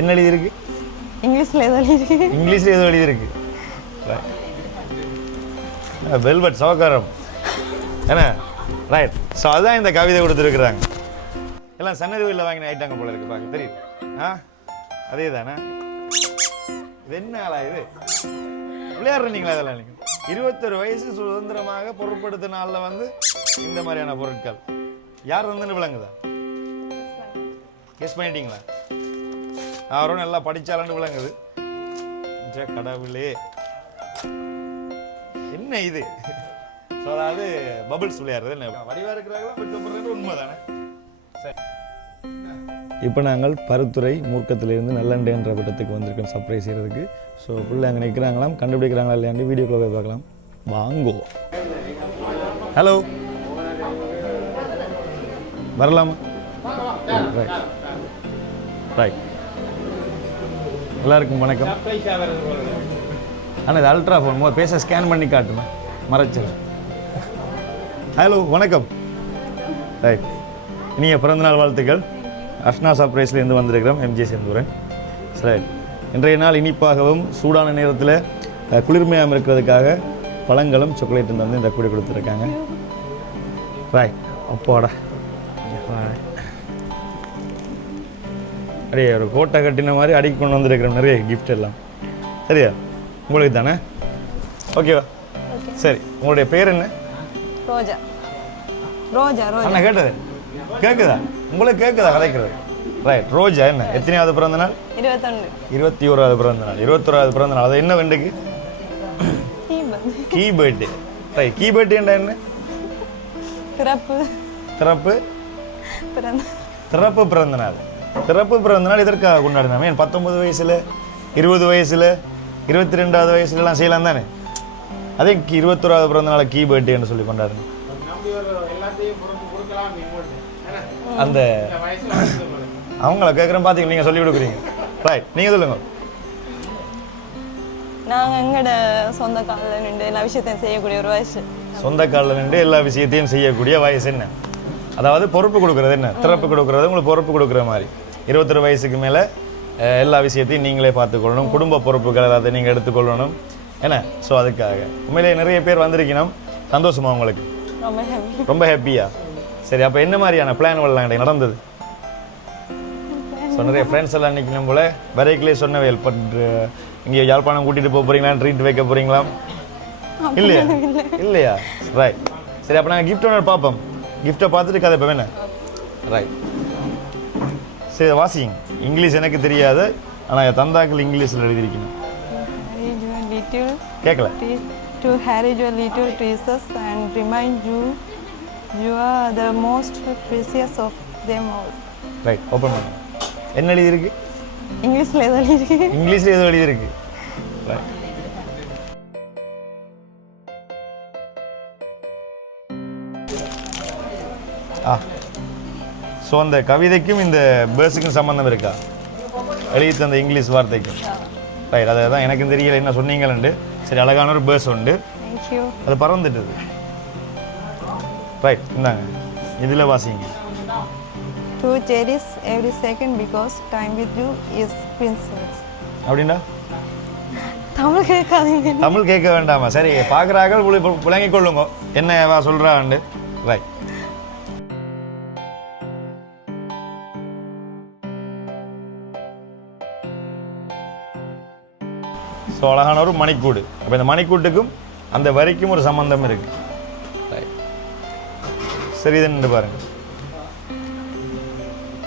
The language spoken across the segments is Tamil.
என்ன எழுதியிருக்கு? இங்கிலீஷ்ல ஏதோ எழுதியிருக்கு. இங்கிலீஷ்ல ஏதோ எழுதியிருக்கு. வெல்வெட் சவக்காரம் என்ன ரைட். ஸோ அதான் இந்த கவிதை கொடுத்துருக்குறாங்க. எல்லாம் சன்னதிவில் வாங்கின ஐட்டாங்க போல இருக்கு பாக்க தெரியுது. அதே தானே. இது என்ன ஆளா இது? விளையாடுறீங்களா? அதெல்லாம் நீங்கள் 21 வயசு சுதந்திரமாக பொருட்படுத்த நாளில் வந்து இந்த மாதிரியான பொருட்கள் யார் வந்து விளங்குதா? கெஸ் பண்ணிட்டீங்களா? யாரும் நல்லா படிச்சாலன்னு விளங்குது. கடவுளே என்ன இது? அதாவது பபிள்ஸ் விளையாடுறது என்ன வடிவா இருக்கிறாங்களா? உண்மைதானே. இப்போ நாங்கள் பருத்துறை மூர்க்கத்திலிருந்து நல்லண்டை என்ற விடத்துக்கு வந்திருக்கோம் சர்ப்ரைஸ் செய்கிறதுக்கு. ஸோ ஃபுல்லாக அங்கே நிற்கிறாங்களாம், கண்டுபிடிக்கிறாங்களா இல்லையாண்டு வீடியோக்குள்ள போய் பார்க்கலாம் வாங்கோ. ஹலோ வரலாமா? Right right. எல்லாருக்கும் வணக்கம். ஆனால் இது அல்ட்ரா ஃபோன் பேச ஸ்கேன் பண்ணி காட்டுமா மறைச்சல. ஹலோ வணக்கம். ரைட். இனிய பிறந்தநாள் வாழ்த்துக்கள். அர்ஷ்னா சர்ப்ரைஸ்லேருந்து வந்திருக்கிறோம். எம்ஜே செந்தூரன். சரி, இன்றைய நாள் இனிப்பாகவும் சூடான நேரத்தில் குளிர்மையாக இருக்கிறதுக்காக பழங்களும் சாக்லேட்டும் வந்து இந்த கூடை கொடுத்துருக்காங்க. ரைட். அப்போடா அப்படியே ஒரு கோட்டை கட்டின மாதிரி அடிக்க கொண்டு வந்திருக்கிறோம் நிறைய கிஃப்ட் எல்லாம். சரியா? உங்களுக்கு தானே? ஓகேவா? சரி, உங்களுடைய பேர் என்ன? ரோஜா. ரோஜா ரோஜா. அண்ணா கேட்டது கேட்குதா? உங்களுக்கு கேட்குதா கதைக்கிறது? ரைட். ரோஜா என்ன எத்தனையாவது பிறந்த நாள்? 21வது பிறந்த நாள். 21வது பிறந்த நாள். அது என்ன வெண்டுக்கு? Key birthday. ரைட். கீ பர்த்டேண்டா என்ன? திறப்பு திறப்பு திறப்பு பிறந்த நாள். திறப்பு பிறந்த நாள் இதற்காக கொண்டாடினாமே 19 வயசுல 20 வயசுல 22வது வயசுலலாம் செய்யலாம் தானே. அதே 21வது பிறந்த நாள் கீ பர்த்டேன்னு சொல்லி கொண்டாடுங்க. அந்த அவங்கள கேட்குறேன் பார்த்தீங்க, நீங்கள் சொல்லி கொடுக்குறீங்க. ரைட், நீங்கள் சொல்லுங்க. நாங்கள் எங்களோட சொந்த காலில் நின்று எல்லா விஷயத்தையும் செய்யக்கூடிய ஒரு வயசு. சொந்த காலில் நின்று எல்லா விஷயத்தையும் செய்யக்கூடிய வயசு என்ன? அதாவது பொறுப்பு கொடுக்குறது என்ன? திறப்பு கொடுக்குறது உங்களுக்கு பொறுப்பு கொடுக்குற மாதிரி. 21 வயசுக்கு மேலே எல்லா விஷயத்தையும் நீங்களே பார்த்துக்கொள்ளணும். குடும்ப பொறுப்புகள் அதை நீங்கள் எடுத்துக்கொள்ளணும் என்ன. ஸோ அதுக்காக உண்மையிலே நிறைய பேர் வந்திருக்கணும். சந்தோஷமா உங்களுக்கு? ரொம்ப ஹாப்பியா? சரி, அப்போ என்ன மாதிரியான பிளான்கள்லாம் நடந்தது? ஸோ நிறைய ஃப்ரெண்ட்ஸ் எல்லாம் நிற்கணும் போல. வரைக்கிலே சொன்னவேல் பட் இங்கே யாழ்ப்பாணம் கூட்டிகிட்டு போக போகிறீங்களா? ட்ரீட் வைக்க போகிறீங்களா? இல்லையா? இல்லையா? ரைட். சரி, அப்போ நாங்கள் கிஃப்ட் ஒன்று பார்ப்போம். கிஃப்ட்டை பார்த்துட்டு கதை இப்போ வேணே. ரைட். சரி, வாசிங்க. இங்கிலீஷ் எனக்கு தெரியாது, ஆனால் தந்தாக்கள் இங்கிலீஷில் எழுதியிருக்கணும். கேட்கல. To carry your little treasures and remind you you are the most precious of them all. Right. Open பண்ணுங்க. என்ன எழுதியிருக்கு? இங்கிலீஷ்ல ஏதோ எழுதியிருக்கு. இங்கிலீஷ்ல ஏதோ எழுதியிருக்கு. ரைட். ஸோ அந்த கவிதைக்கும் இந்த பேர்ஸுக்கும் சம்மந்தம் இருக்கா? எழுதி தந்த இங்கிலீஷ் வார்த்தைக்கும். ரைட். அதை தான் எனக்கும் தெரியல என்ன சொன்னீங்களேண்டு. சரி, அழகான ஒரு பேர்ஸ் உண்டு. அது பறந்துட்டது. ரைட், இந்தாங்க. இதில் வாசிங்க. To cherish every second because time with you is priceless. அப்படின்னா தமிழ் கேட்காதீங்க. தமிழ் கேட்க வேண்டாமா? சரி, பார்க்குறாங்க புலங்கிக் கொள்ளுங்க என்ன சொல்கிறாண்டு. ரைட். ஸோ அழகான ஒரு மணிக்கூடு. அப்போ இந்த மணிக்கூட்டுக்கும் அந்த வரிக்கும் ஒரு சம்பந்தம் இருக்கு. சரி, இது நின்று பாருங்க.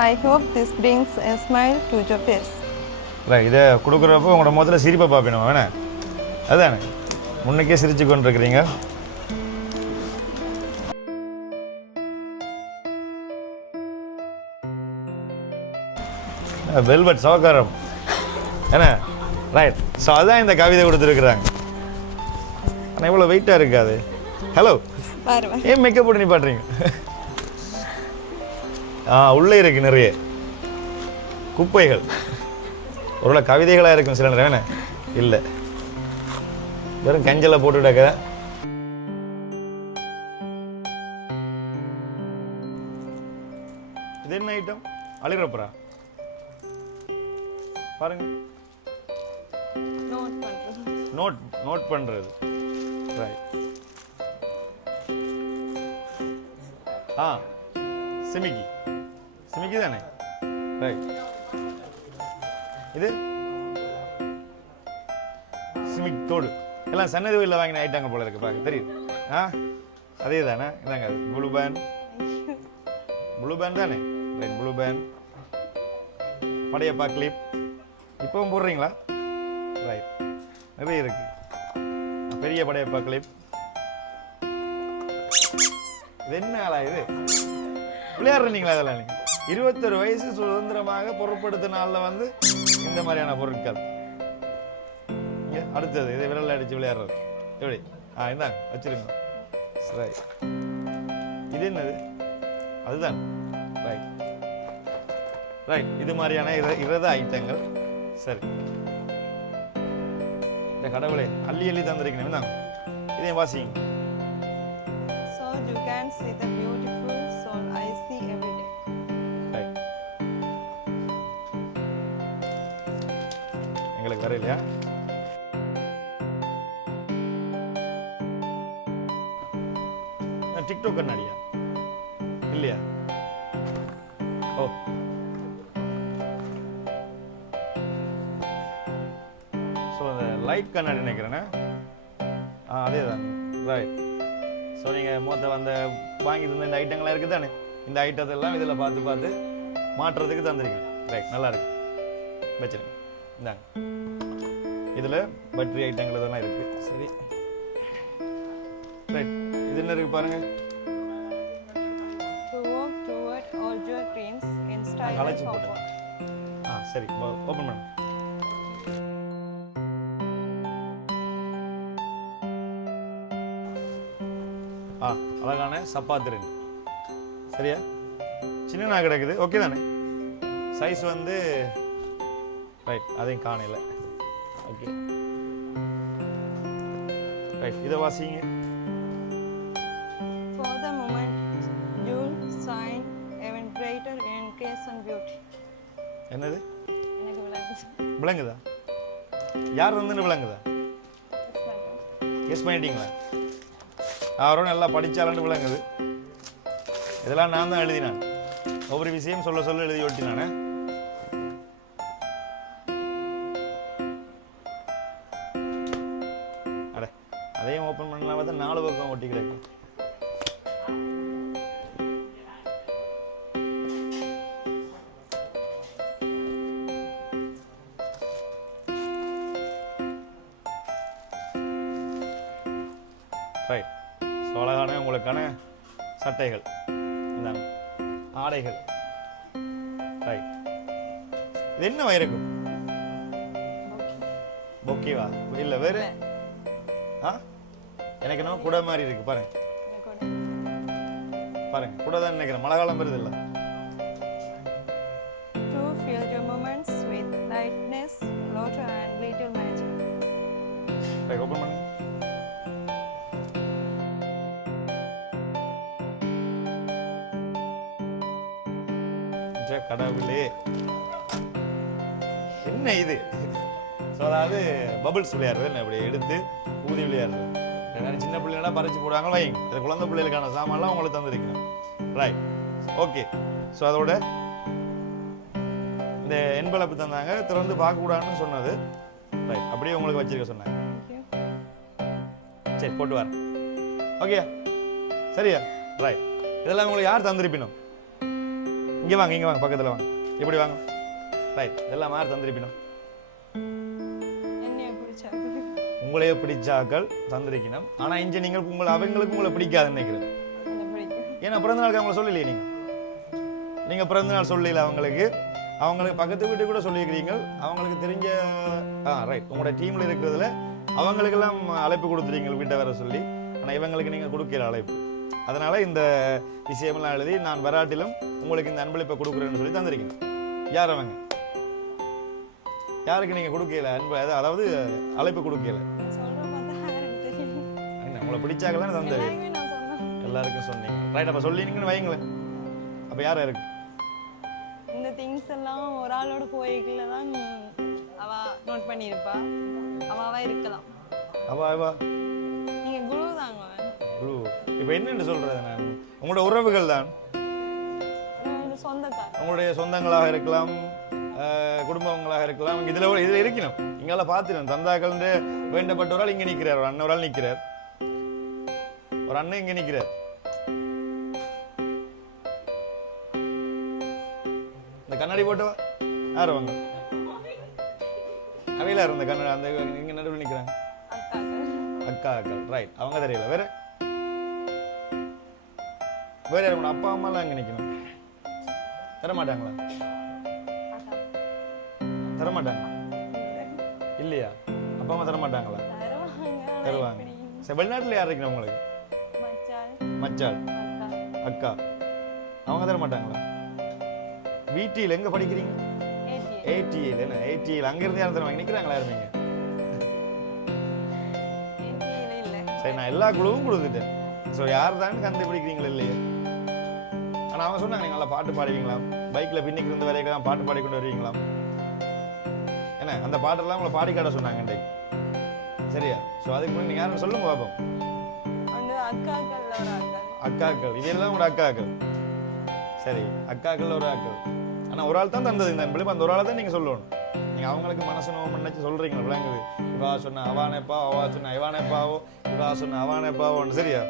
I hope this brings a smile to your face. Right. இதை கொடுக்குறப்போ உங்களோட முதல்ல சிரிப்பை பார்க்கணும் வேணே. அதுதானே முன்னுக்கே சிரிச்சு கொண்டு இருக்கிறீங்க. வெல்வெட் சவக்காரம் என்ன. ரைட். ஸோ அதுதான் இந்த கவிதை கொடுத்துருக்குறாங்க. ஆனால் இவ்வளோ வெயிட்டாக இருக்காது. ஹலோ, ஏன் மேக்கப் போட்டு நிப்பாட்டுறீங்க? உள்ளே இருக்கு நிறைய குப்பைகள். ஒருவேளை கவிதைகளாக இருக்கும் சில நேரம் வேணே. இல்லை, வெறும் கஞ்சலை போட்டுவிட்டாக்க. இது என்ன ஐட்டம்? அழிறப்புறா. பாருங்க நோட் பண்ணுறது. நோட் பண்ணுறது. ரைட். சிமிக்கி தானே? ரைட். இது சிமிக் தோடு. எல்லாம் சன்னதி வீட்டில் வாங்கின ஐட்டங்கள் போல இருக்கு, பார்க்க தெரியுது. அதே தானே? இதாங்க அது ப்ளூ பேண்ட் தானே? Right, blue pant. Padayappa clip இப்பவும் போடுறீங்களா? ரைட், நிறைய இருக்கு. பெரிய படையப்பா கிளிப். இது என்ன ஆளா இது? விளையாடுறீங்களா இதெல்லாம்? நீங்க 21 வயசு சுதந்திரமாக பொருட்படுத்த நாளில் வந்து இந்த மாதிரியான பொருட்கள். இங்கே அடுத்தது இதை விரல் அடிச்சு விளையாடுறது எப்படி? இந்தாங்க வச்சிருங்க. ரைட். இது என்னது? அதுதான். Right right. இது மாதிரியான இரத ஐட்டங்கள். சரி, இந்த கடவுளை அள்ளி தந்திருக்கணும். இந்தாங்க, இதையும் வாசிங்க. So you can see the beautiful soul I see every day. Right. எங்களுக்கு வர இல்லையா? டிக்டாக் கண்ணாடியா? இல்லையா? ஓ, ஸோ அந்த லைட் கண்ணாடி நினைக்கிறேன்னா அதே தான். ரைட். ஸோ நீங்கள் மொத்தம் அந்த வாங்கிட்டு இந்த ஐட்டங்கள்லாம் இருக்குது தானே? இந்த ஐட்டத்தெல்லாம் இதில் பார்த்து மாற்றுறதுக்கு தந்துருக்கீங்க. ரைட், நல்லா இருக்கு. வச்சுருங்க. இந்தாங்க, இதில் பேட்டரி ஐட்டங்கள் இதெல்லாம் இருக்குது. சரி, ரைட். இது என்ன இருக்குது பாருங்கள். To work toward all your dreams in style and கலைச்சி comfort. போட்டேன். சரி, ஓப்பன் பண்ணு. அழகான சப்பாத்து ரெண்டு. சரியா? சின்ன கிடக்குது. ஓகே தானே? சைஸ் வந்து ரைட், அதையும் காணல. Okay, right. இதை வாசிங்க. For the moment you'll shine even brighter in grace and beauty. என்னது? எனக்கு விளங்குச்சு. விளங்குதா? யார் வந்துன்னு விளங்குதா? கெஸ் பண்ணிட்டீங்களா? அவரும் நல்லா படித்தாலன்னு விளங்குது. இதெல்லாம் நான் தான் எழுதினான். ஒவ்வொரு விஷயம் சொல்ல எழுதி ஓட்டினானே. அட, அதையும் ஓப்பன் பண்ணலாம் பார்த்தா 4 பக்கம் ஒட்டி கிடக்கு. ரைட். ஸோ அழகான உங்களுக்கான சட்டைகள், இந்தாங்க ஆடைகள். ரைட். இது என்னவா இருக்கும்? பொக்கேவா? இல்லை வேறு? எனக்கு என்ன குடை மாதிரி இருக்கு. பாருங்க பாருங்க, குடை தான் நினைக்கிறேன். மழை காலம் வருது இல்லை? To fill your moments with lightness, laughter and little magic. Right, open பண்ணுங்க. கடவுளே, என்ன இது? ஸோ அதாவது பபிள்ஸ் விளையாடுறது என்ன, இப்படி எடுத்து ஊதி விளையாடுறது. சின்ன பிள்ளைங்களா பறிச்சு போடுவாங்க வைங்க. அது குழந்தை பிள்ளைகளுக்கான சாமான்லாம் உங்களுக்கு தந்துருக்கணும். Right, okay. ஸோ அதோட இந்த என்பளப்பு தந்தாங்க, திறந்து பார்க்கக்கூடாதுன்னு சொன்னது. ரைட், அப்படியே உங்களுக்கு வச்சிருக்க சொன்னாங்க. சரி, போட்டு வரேன். ஓகே, சரியா? ரைட். இதெல்லாம் உங்களுக்கு யார் தந்திருப்பினும்? இங்கே வாங்க, பக்கத்தில் வாங்க. இப்படி வாங்க. ரைட், இதெல்லாம் யார் தந்திருப்பினும்? உங்களையே பிடிச்சாக்கள் தந்திருக்கணும். ஆனால் இங்கே நீங்கள் அவங்களுக்கு உங்களை பிடிக்காதுன்னு நினைக்கிறேன். ஏன்னா பிறந்த நாளுக்கு அவங்கள சொல்லலையே நீங்கள் பிறந்த நாள் சொல்லல அவங்களுக்கு பக்கத்து வீட்டு கூட சொல்லியிருக்கிறீங்க. அவங்களுக்கு தெரிஞ்ச ரைட், உங்களோட டீமில் இருக்கிறதுல அவங்களுக்கெல்லாம் அழைப்பு கொடுத்துறீங்க வீட்டை வர சொல்லி. ஆனால் இவங்களுக்கு நீங்கள் கொடுக்கிற அழைப்பு. அதனால் இந்த விஷயமெல்லாம் எழுதி நான் வராட்டிலும் உங்களுக்கு இந்த அன்பளிப்பை கொடுக்குறேன்னு சொல்லி தந்திருக்கீங்க. யார் அவங்க? யாருக்கு நீங்கள் கொடுக்கல அன்பு, அதாவது அழைப்பு கொடுக்கல? உங்களை பிடிச்சாக்கெல்லாம் தந்தது எல்லாருக்கும் சொன்னீங்க. ரைட், அப்போ சொல்லினீங்கன்னு வைங்களேன். அப்போ யாரா இருக்கு? இந்த திங்ஸ் எல்லாம் ஒரு ஆளோட போய்க்குள்ள தான் நோட் பண்ணியிருப்பா அவாவா இருக்கலாம். அவா நீங்க குரு தாங்க. குரு இப்போ என்னென்னு சொல்றது நான் உங்களோட உறவுகள் தான், சொந்தக்கார உங்களுடைய சொந்தங்களாக இருக்கலாம், குடும்பங்களாக இருக்கலாம். இதில் இருக்கணும். இங்கெல்லாம் பார்த்துடும் தந்தாக்கள் வேண்டப்பட்ட ஒரு ஆள் இங்கே நிற்கிறார், ஒரு அண்ணன் ஒரு ஆள் நிற்கிறார், ஒரு அண்ணன் இங்கே நிற்கிறார். இந்த கண்ணாடி போட்டவா யார் வாங்க அவையில இருந்த கண்ணாடி அந்த இங்கே நடுவில் நிற்கிறாங்க அக்கா அக்கள். ரைட், அவங்க தெரியல. வேற வேற யாரும் அப்பா அம்மாலாம் அங்கே நிற்கணும். தரமாட்டாங்களா? தரமாட்டாங்க இல்லையா? அப்பா அம்மா தரமாட்டாங்களா? தருவாங்க. சரி, வெளிநாட்டில் யார் இருக்கணும் உங்களுக்கு? மச்சாள் அக்கா, அவங்க தரமாட்டாங்களா? வீட்டில் எங்க படிக்கிறீங்க? ஏடிஏல. என்ன ஏடிஏல? அங்கிருந்து யாரும் தருவாங்க? நிற்கிறாங்களா யாருமே? சரி, நான் எல்லா குழுவும் கொடுத்துட்டேன். ஸோ யார் தான் கண்டுபிடிக்கிறீங்களா இல்லையே? ஆனால் அவங்க சொன்னாங்க நீங்கள் நல்லா பாட்டு பாடுவீங்களா, பைக்கில் பின்னிக்கு இருந்து வரைக்கும் தான் பாட்டு பாடி கொண்டு வருவீங்களா? என்ன அந்த பாட்டெல்லாம் உங்களை பாடி காட்ட சொன்னாங்க இன்றைக்கு. சரியா? ஸோ அதுக்கு முன்னாடி நீங்கள் யாரும் சொல்லுங்க பார்ப்போம். அக்காக்கள், இதெல்லாம் உங்களோட அக்காக்கள். சரி, அக்காக்கள் ஒரு அக்கள். ஆனால் ஒரு ஆள் தான் தந்தது இந்த அன்பளிப்பு. அந்த ஒரு ஆளை தான் நீங்கள் சொல்லணும். நீங்கள் அவங்களுக்கு மனசு நோவு நினைச்சு சொல்கிறீங்களா? விளங்குது. இவா சொன்ன அவானேப்பா, அவா சொன்ன இவானேப்பாவோ, இவா சொன்ன அவானேப்பாவோன்னு. சரியா?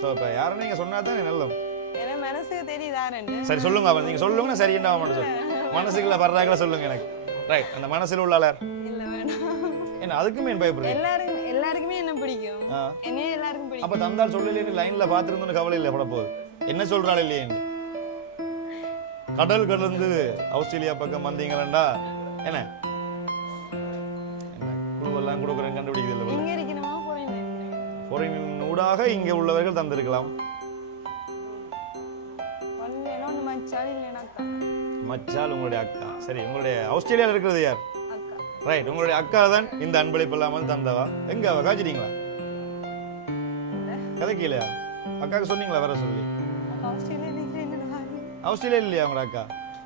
ஸோ இப்போ யாரும் நீங்கள் சொன்னா தான் நல்லம். சரி சொல்லுங்க, அவன் நீங்கள் சொல்லுங்க. சரி, என்ன மட்டும் சொல்லுங்க. மனசுக்குள்ள வர்றாங்களா சொல்லுங்க எனக்கு. ரைட், அந்த மனசில் உள்ள ஆளார் என்ன அதுக்குமே பயப்படுறேன். எல்லாருக்குமே என்ன பிடிக்கும், என்னையே எல்லாருக்கும் பிடிக்கும். அப்ப தந்தால் சொல்லலையே லைன்ல பாத்துருந்தோன்னு கவலை இல்லை கூட போகுது. என்ன சொல்றாள் இல்லையே? கடல் கடந்து ஆஸ்திரேலியா பக்கம் வந்தீங்களா என்ன குழுவெல்லாம் கொடுக்குறேன் கண்டுபிடிக்கிறது இல்லை. ஃபாரின் ஊடாக இங்க உள்ளவர்கள் தந்திருக்கலாம். மச்சால் உங்களுடைய அக்கா. சரி, உங்களுடைய ஆஸ்திரேலியாவில் இருக்கிறது யார்? ரைட், உங்களுடைய அக்கா தான் இந்த அன்பளிப்பு இல்லாமல் தந்தவா. எங்க அவ காய்ச்சிட்டீங்களா? கதைக்கலையா? அக்காவுக்கு சொன்னீங்களா வர சொல்லி? ஆஸ்திரேலியா இல்லையா உங்களோட அக்கா?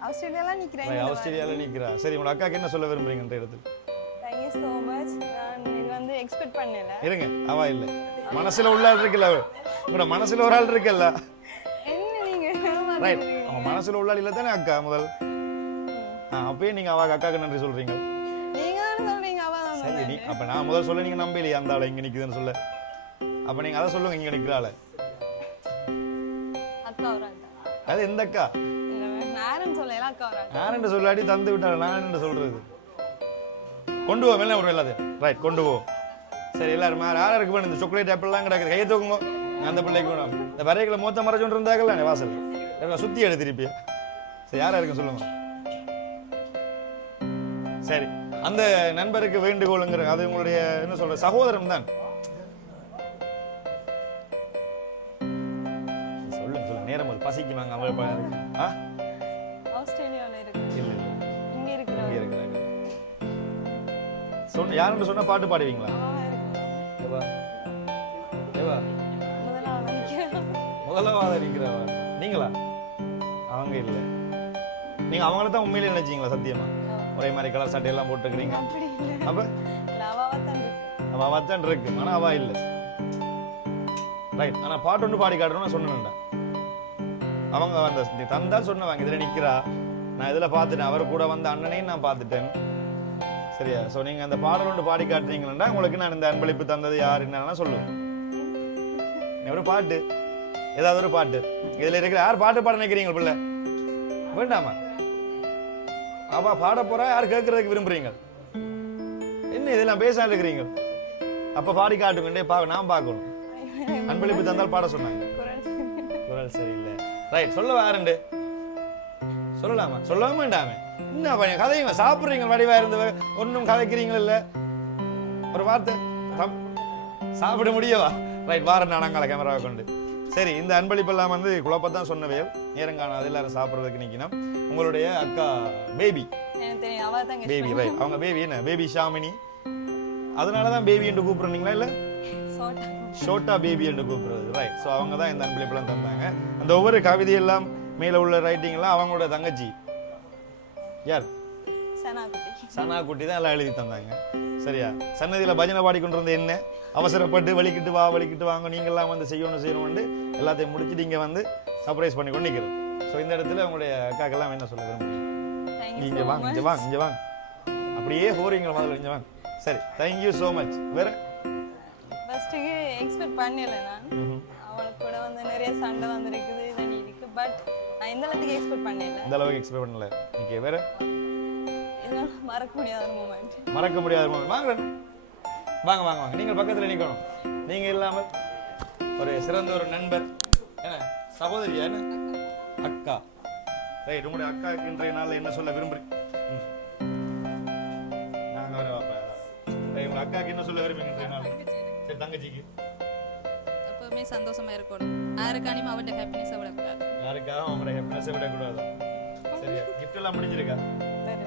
ஆஸ்திரேலியால நிக்கிறா. சரி, உங்களோட அக்காக்கு என்ன சொல்ல விரும்புறீங்க இந்த இடத்துல? இருங்க, அவா இல்ல, மனசுல உள்ள ஆள் இருக்குல்ல, உங்களோட மனசுல ஒரு ஆள் இருக்குல்ல. ரைட், அவங்க மனசுல உள்ள ஆள் இல்ல தானே அக்கா முதல். அப்பயே நீங்க அவ அக்காக்கு நன்றி சொல்றீங்க. சரி, அப்ப நான் முதல் சொல்ல நீங்க நம்பலையே அந்த ஆளை இங்க நிக்குதுன்னு சொல்ல. அப்ப நீங்க அதை சொல்லுங்க, இங்க நிக்கிறாள அது எந்த அக்கா? நான் சொல்லாடி தந்து விட்டாள். நான் என்ன சொல்றது? கொண்டு போ மேல ஒரு எல்லாத்தையும். ரைட், கொண்டு போ. சரி, எல்லாரும் யாருக்கு வேணும்? இந்த சாக்லேட் ஆப்பிள் எல்லாம் கிடக்குது, கையை தூக்குங்க. அந்த பிள்ளைக்கு வேணும். இந்த வரைகளை மொத்த மறைச்சு இருந்தாங்கல்ல வாசல், சுத்தி எடு திருப்பி. சரி, யாரா இருக்கு சொல்லுங்க. சரி, அந்த நண்பருக்கு வேண்டுகோளுங்கிற அது உங்களுடைய என்ன சொல்ற சகோதரன் தான். சொல்லுங்க சொல்லுங்க, நேரம் ஒரு பசிக்குமாங்க. அவங்க ஆஸ்திரேலியால இருக்கு. இல்ல இங்க இருக்கிறாங்க. யாருன்னு சொன்னா பாட்டு பாடுவீங்களா? முதலாவது நிக்கிறவா நீங்களா? அவங்க இல்ல. நீங்க அவங்கள தான் உண்மையிலே நினைச்சீங்களா? சத்தியமா ஒரே மாதிரி கலர் சட்டை எல்லாம் போட்டுக்கிறீங்க. அப்ப அவ தான் இருக்கு, ஆனா அவ இல்ல. ரைட், ஆனா பாட்டு ஒன்று பாடி காட்டணும்னு சொன்னேன்டா. அவங்க வந்த தந்தா சொன்னவாங்க இதுல நிக்கிறா. நான் இதுல பாத்துட்டேன், அவர் கூட வந்த அண்ணனையும் நான் பாத்துட்டேன். சரியா? சோ நீங்க அந்த பாடல் ஒன்று பாடி காட்டுறீங்களா, உங்களுக்கு நான் இந்த அன்பளிப்பு தந்தது யாரு என்னன்னா சொல்லுவேன். ஒரு பாட்டு, ஏதாவது ஒரு பாட்டு இதுல இருக்கிற யார் பாட்டு பாட நினைக்கிறீங்க பிள்ளை? வேண்டாமா? அவ பாட போறா, யார் கேட்கறதுக்கு விரும்புறீங்க? என்ன இதெல்லாம் பேச இருக்கிறீங்க? அப்ப பாடி காட்டுங்க, நான் பார்க்கணும். அன்பளிப்பு தந்தால் பாட சொன்னாங்க. குரல் சரியில்லை. ரைட், சொல்ல வாரண்டு சொல்லலாமா? சொல்லவே வேண்டாமே. என்ன பையன் கதைங்க சாப்பிடுறீங்க, வடிவா இருந்து ஒன்னும் கதைக்கிறீங்களா? இல்ல ஒரு வார்த்தை சாப்பிட முடியவா? ரைட், வாரண்ட் நானாங்கால கேமராவை கொண்டு. சரி, இந்த அன்பளிப்பெல்லாம் வந்து குழப்பத்தான் சொன்னவையல். நேரம் காணாது, எல்லாரும் சாப்பிட்றதுக்கு நிற்கணும். உங்களுடைய அக்கா பேபி பேபி. ரைட், அவங்க பேபி என்ன பேபி ஷாமினி. அதனாலதான் பேபி என்று கூப்பிடுறீங்களா? இல்ல ஷோட்டா பேபி என்று கூப்பிடுறது. ரைட், ஸோ அவங்க தான் இந்த அன்பளிப்பெல்லாம் தந்தாங்க. அந்த ஒவ்வொரு கவிதையெல்லாம் மேல உள்ள ரைட்டிங் எல்லாம் அவங்களோட தங்கச்சி யார்? சனா குட்டி தான் எல்லாம் எழுதி தந்தாங்க. சரியா? சன்னதியில் பஜனை பாடிக்கொண்டிருந்த என்ன அவசரப்பட்டு வலிக்கிட்டு வாங்க நீங்கள்லாம் வந்து செய்யணும்னு எல்லாத்தையும் முடிச்சுட்டு இங்கே வந்து சர்ப்ரைஸ் பண்ணி கொண்டு நிற்கிறோம். ஸோ இந்த இடத்துல உங்களுடைய அக்காக்கெல்லாம் என்ன சொல்ல விரும்புறீங்க? இங்கே வாங்க. அப்படியே போறீங்களா முதல்ல? இங்கே வாங்க. சரி, தேங்க்யூ ஸோ மச். வேற ஃபர்ஸ்ட்டுக்கு எக்ஸ்பெக்ட் பண்ணல நான். அவளுக்கு கூட வந்து நிறைய சண்டை வந்துருக்குது இதனி இருக்கு. பட் நான் இந்த அளவுக்கு எக்ஸ்பெக்ட் பண்ணல. இந்த அளவுக்கு எக்ஸ்பெக்ட் பண்ணல. ஓகே, வேற இதெல்லாம் மறக்க முடியாத மூமெண்ட். வாங்க. நீங்கள் பக்கத்தில் நிற்கணும். நீங்கள் இல்லாமல் ஒரு சிறந்த ஒரு நண்பர் என்ன சகோதரியா என்ன அக்கா. ரைட், உங்களுடைய அக்காவுக்கு இன்றைய நாளில் என்ன சொல்ல விரும்புறீங்க? நாங்கள் வர வாப்பா. உங்கள் அக்காவுக்கு என்ன சொல்ல விரும்புறீங்க இன்றைய நாள்? சரி, தங்கச்சிக்கு எப்பவுமே சந்தோஷமா இருக்கணும். யாருக்கானியும் அவட ஹாப்பினஸை விடக்கூடாது. யாருக்காக அவங்களோட ஹாப்பினஸை விடக்கூடாது. சரியா? கிஃப்ட் எல்லாம் முடிஞ்சிருக்கா?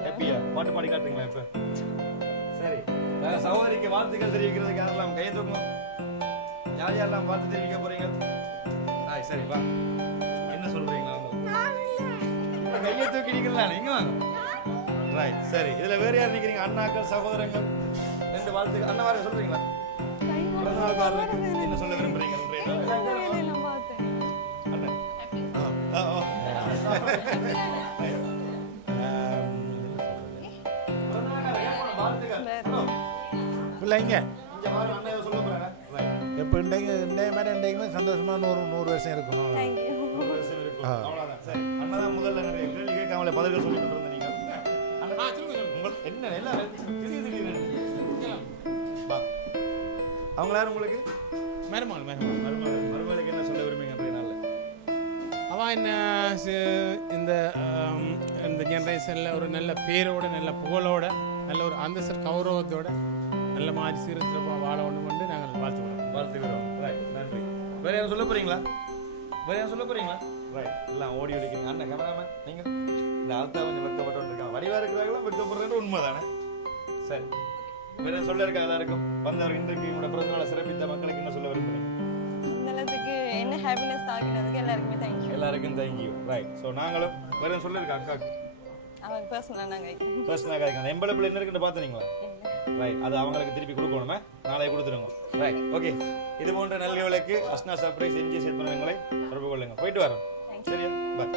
ஹாப்பியா? பாட்டு பாடி காட்டுறீங்களா இப்போ? சரி, சகோதரிக்கு வாழ்த்துக்கள் தெரிவிக்கிறதுக்கு யாரெல்லாம் கையை தூக்கும்? யாரெல்லாம் வாழ்த்து தெரிவிக்க போறீங்க? சரி, வா. என்ன சொல்றீங்களா? கையை தூக்கிட்டீங்களா? நீங்க வாங்க. ரைட், சரி. இதுல வேற யார் நிக்கிறீங்க? அண்ணாக்கள், சகோதரங்கள், ரெண்டு வாழ்த்துக்கள். அண்ணா வாங்க சொல்றீங்களா? என்ன சொல்ல விரும்புறீங்க? பிள்ளைங்க எப்போ இன்றைக்கு மாதிரி சந்தோஷமா 100 வருஷம் இருக்கணும். அண்ணாதான் முதல்ல கேள்வி கேட்காமலே பதில்கள் சொல்லி கொண்டு இருந்தீங்க. என்ன எல்லாம் அவங்க யாரும் உங்களுக்கு மருமகளுக்கு என்ன சொல்ல விரும்புங்க? அவன் என்ன இந்த ஜென்ரேஷனில் ஒரு நல்ல பேரோட, நல்ல புகழோட, நல்ல ஒரு அந்தஸ்து கௌரவத்தோட நல்ல மாதிரி சீரத்திரமாக வாழ ஒன்று கொண்டு நாங்கள் வாழ்த்துக்கிறோம். நன்றி. வேற யாரும் சொல்ல போறீங்களா? ரைட், எல்லாம் ஓடி அடிக்கிறீங்க. அண்ணன் கேமராமேன், நீங்க இந்த ஆள்தா கொஞ்சம் வெக்கப்பட்டு இருக்காங்க. வடிவா இருக்கிறாங்களா? வெக்கப்படுறது உண்மைதானே? சரி, வேற சொல்ல இருக்கா? எல்லாருக்கும் வந்தவர் இன்றைக்கு உங்களோட பிறந்தநாளை சிறப்பித்த மக்களுக்கு என்ன சொல்ல விரும்புறீங்க? இந்த அளவுக்கு என்ன ஹாப்பினஸ் ஆகினதுக்கு எல்லாருக்குமே தேங்க்யூ. எல்லாருக்கும் தேங்க்யூ. ரைட், ஸோ நாங்களும் வேற சொல்ல இருக்கா அக்காக்கு? அவங்க பர்சனலாக நாங்கள் கேட்கணும். எம்பளப்பில் என்ன இருக்குன்னு பார்த்துனீங்களா? ரைட், அது அவங்களுக்கு திருப்பி கொடுக்கணுமே, நாளைக்கு கொடுத்துருங்க. Right, okay. இது போன்ற நல்ல விலைக்கு அஸ்னா சர்ப்ரைஸ் எம்ஜி சேர்ப்பவங்களை தொடர்பு கொள்ளுங்க. போயிட்டு வரோம். சரியா? பாய்.